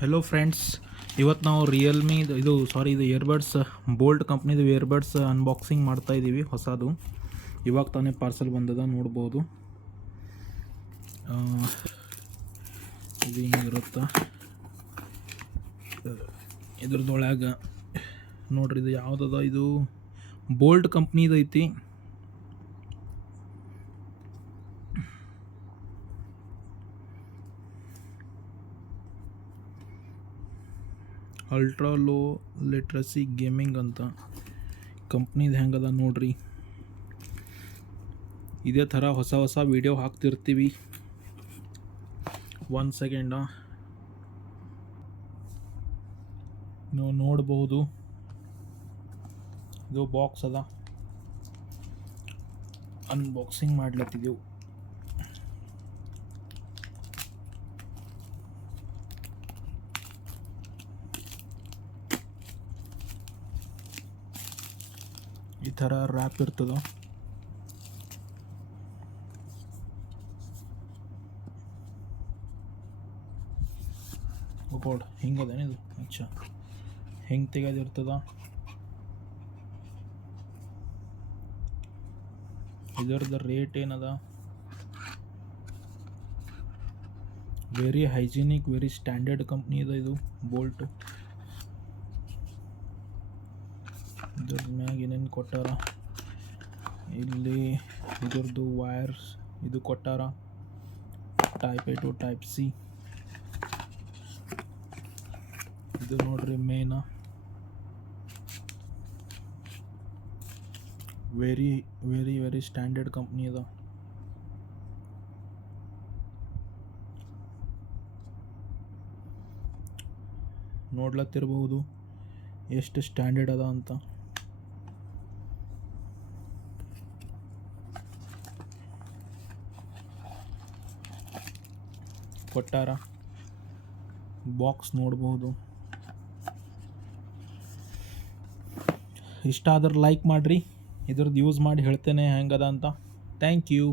Hello friends, ಇವತ್ತು ನಾವು Realme ಇದು ಇಯರ್ಬಡ್ಸ್ ಬೋಲ್ಟ್ ಕಂಪ್ನಿದು ಇಯರ್ಬಡ್ಸ್ ಅನ್ಬಾಕ್ಸಿಂಗ್ ಮಾಡ್ತಾಯಿದ್ದೀವಿ. ಹೊಸದು ಇವಾಗ ತಾನೇ ಪಾರ್ಸಲ್ ಬಂದದ, ನೋಡ್ಬೋದು. ಇದು ಹಿಂಗಿರುತ್ತೆ. ಇದ್ರದೊಳಗೆ ನೋಡ್ರಿ, ಇದು ಯಾವುದದ, ಇದು ಬೋಲ್ಟ್ ಕಂಪ್ನಿದು ಐತಿ. ಅಲ್ಟ್ರಾ ಲೋ ಲಿಟ್ರಸಿ ಗೇಮಿಂಗ್ ಅಂತ ಕಂಪ್ನಿದು ಹೆಂಗದ ನೋಡ್ರಿ. ಇದೇ ಥರ ಹೊಸ ಹೊಸ ವೀಡಿಯೋ ಹಾಕ್ತಿರ್ತೀವಿ. 1 ಸೆಕೆಂಡ, ನೀವು ನೋಡ್ಬೋದು. ಇದು ಬಾಕ್ಸ್ ಅದ, ಅನ್ಬಾಕ್ಸಿಂಗ್ ಮಾಡ್ಲತ್ತಿದ್ದೆವು. ಈ ಥರ ರ್ಯಾಪ್ ಇರ್ತದ. ಗೋಡ್ ಹಿಂಗದೇನಿದು, ಹಿಂಗೆ ತೆಗೆದಿರ್ತದ. ಇದರದ ರೇಟ್ ಏನದ, very hygienic, very standard company ಇದೆ ಇದು ಬೋಲ್ಟ್. ಇದ್ರ ಮ್ಯಾಗ ಏನೇನು ಕೊಟ್ಟಾರ, ಇಲ್ಲಿ ಇದ್ರದ್ದು ವೈರ್ಸ್ ಇದು ಕೊಟ್ಟಾರ, type A to type C. ಇದು ನೋಡ್ರಿ ಮೇನ, very very very standard company ಅದ. ನೋಡ್ಲತ್ತಿರ್ಬಹುದು ಎಷ್ಟು ಸ್ಟ್ಯಾಂಡರ್ಡ್ ಅದ ಅಂತ. ಕೊಟ್ಟಾರ ಬಾಕ್ಸ್ ನೋಡ್ಬೋದು. ಇಷ್ಟ ಆದ್ರೆ ಲೈಕ್ ಮಾಡಿರಿ. ಇದ್ರದ್ದು ಯೂಸ್ ಮಾಡಿ ಹೇಳ್ತೇನೆ ಹೆಂಗದ ಅಂತ. Thank you.